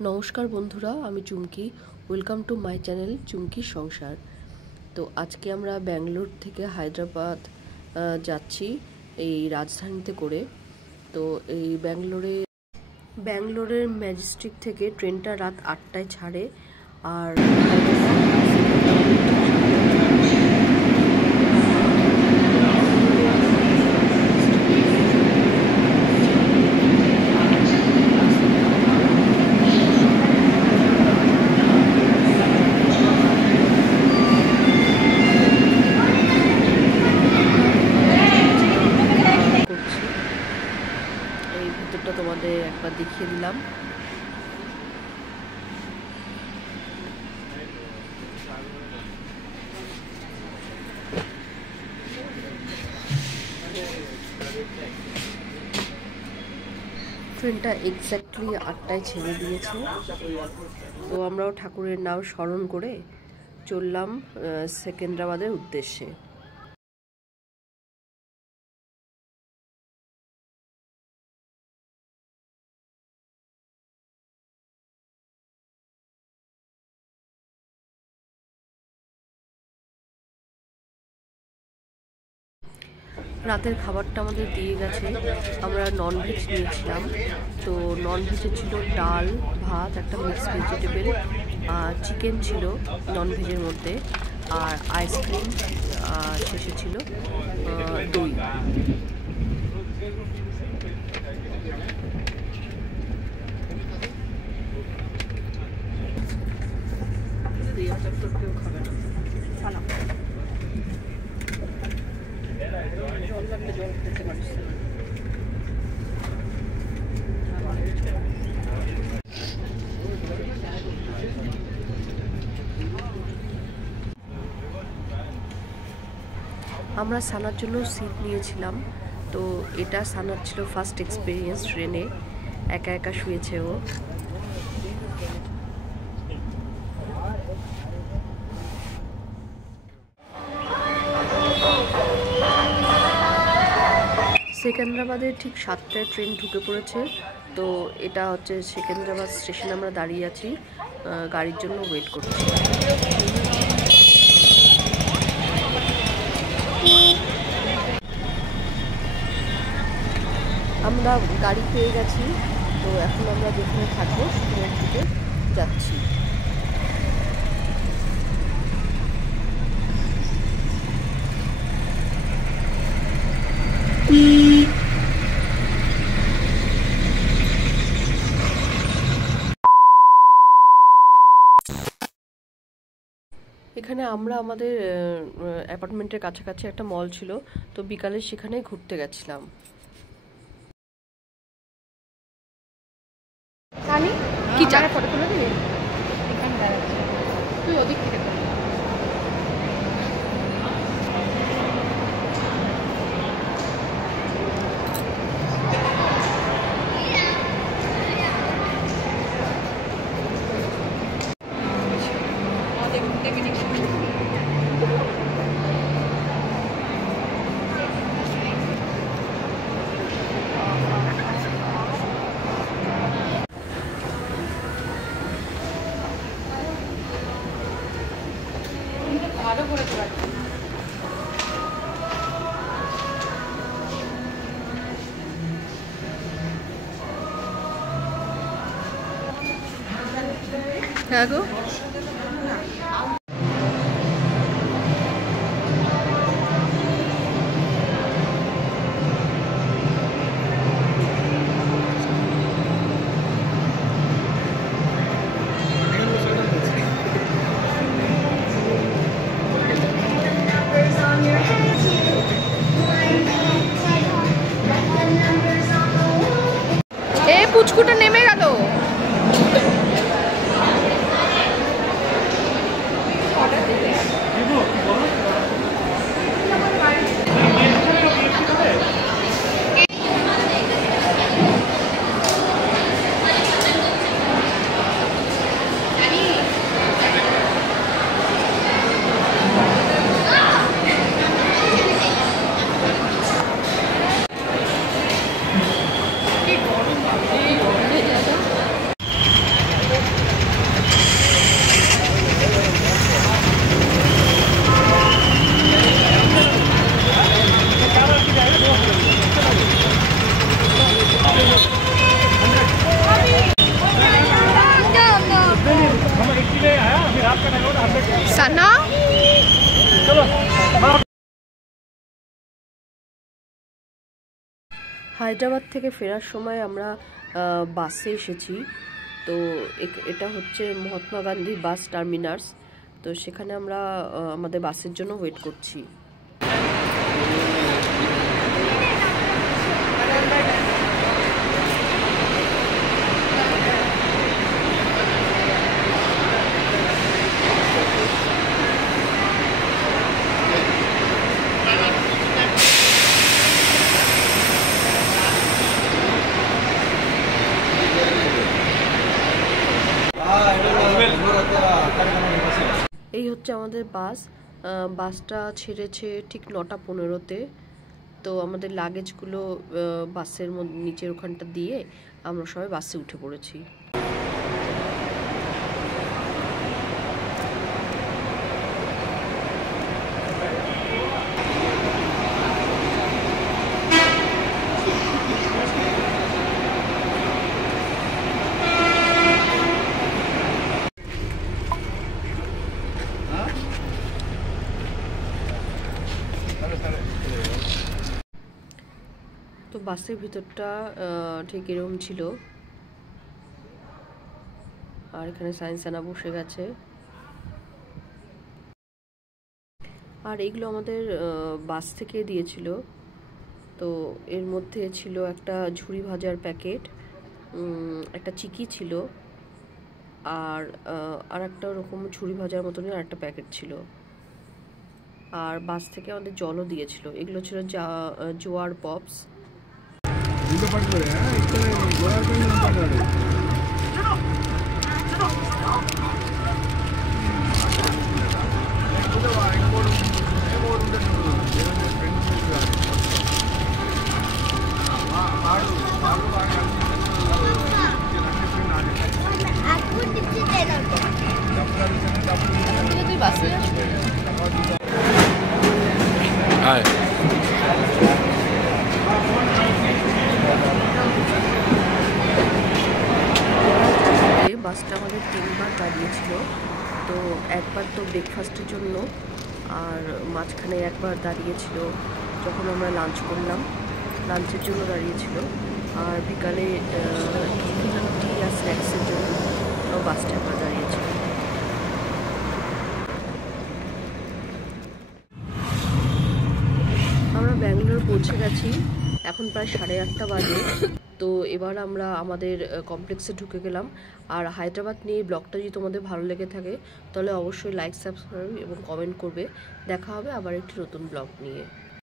नमस्कार बंधुरा आमी Chumki welcome to my channel Chumki संसार। तो आज के आमरा बेंगलोर थेके हायद्राबाद जाচ্ছি এই রাজধানীতে করে। তো এই ব্যাঙ্গালোরের ম্যাজেস্টিক থেকে ট্রেনটা রাত ৮টায় ছাড়ে আর তোমাদের একবার দেখিয়ে দিলাম। ট্রেনটা এক্স্যাক্টলি ৮টায় ছেড়ে দিয়েছে। তো আমরাও ঠাকুরের নাম স্মরণ করে চললাম সেকেন্দ্রাবাদের উদ্দেশ্যে। রাতের খাবারটা আমাদের দিয়ে গেছে, আমরা ননভেজ নিয়েছিলাম। তো ননভেজে ছিল ডাল ভাত, একটা মিক্স ভেজিটেবল, চিকেন ছিল ননভেজের মধ্যে, আর আইসক্রিম, আর শেষে ছিল দই। আমরা সানার জন্য সিট নিয়েছিলাম। তো এটা সানার ছিল ফার্স্ট এক্সপিরিয়েন্স ট্রেনে, একা একা শুয়েছে ও। সেকেন্দ্রাবাদে ঠিক ৭টায় ট্রেন ঢুকে পড়েছে। তো এটা হচ্ছে সেকেন্দ্রাবাদ স্টেশনে আমরা দাঁড়িয়ে আছি, গাড়ির জন্য ওয়েট করছি। আমরা গাড়ি পেয়ে গেছি। তো এখন আমরা যেখানে থাকবো সেখানের দিকে যাচ্ছি। এখানে আমরা আমাদের অ্যাপার্টমেন্টের কাছাকাছি একটা মল ছিল, তো বিকালে সেখানে ঘুরতে গেছিলাম। কি চারা ফটো তুলে দিবি? এখানে দাঁড়াচ্ছি, তুই ওদিক থেকে ভালো করে হ্যাঁ গো, পুচকুটা নেমে গেল। হায়দ্রাবাদ থেকে ফেরার সময় আমরা বাসে এসেছি। তো এটা হচ্ছে মহাত্মা গান্ধী বাস টার্মিনাস। তো সেখানে আমরা আমাদের বাসের জন্য ওয়েট করছি। এই হচ্ছে আমাদের বাস। বাসটা ছেড়েছে ঠিক 9:15-তে। তো আমাদের লাগেজগুলো বাসের নিচের ওখানটা দিয়ে আমরা সবাই বাসে উঠে পড়েছি। তো বাসের ভিতরটা ঠিক এরকম ছিল। আর এখানে সায়েন্সানা বসে গেছে। আর এগুলো আমাদের বাস থেকে দিয়েছিল। তো এর মধ্যে ছিল একটা ঝুরি ভাজার প্যাকেট, একটা চিকি ছিল, আর একটা ওরকম ঝুরি ভাজার মতনই আর একটা প্যাকেট ছিল। আর বাস থেকে আমাদের জলও দিয়েছিল। এগুলো ছিল জোয়ার পপস। বাসটা আমাদের 3বার দাঁড়িয়েছিল। তো একবার তো ব্রেকফাস্টের জন্য, আর মাঝখানে একবার দাঁড়িয়েছিল যখন আমরা লাঞ্চ করলাম, লাঞ্চের জন্য দাঁড়িয়েছিল। আর বিকালে টি আর স্ন্যাক্সের জন্য বাসটা একবার দাঁড়িয়েছিল। আমরা ব্যাঙ্গালোর পৌঁছে গেছি। এখন প্রায় 8:30 বাজে। তো এবার আমরা আমাদের কমপ্লেক্সে ঢুকে গেলাম। আর হায়দ্রাবাদ নিয়ে ব্লগটা যদি তোমাদের ভালো লেগে থাকে তাহলে অবশ্যই লাইক, সাবস্ক্রাইব এবং কমেন্ট করবে। দেখা হবে আবার একটি নতুন ব্লগ নিয়ে।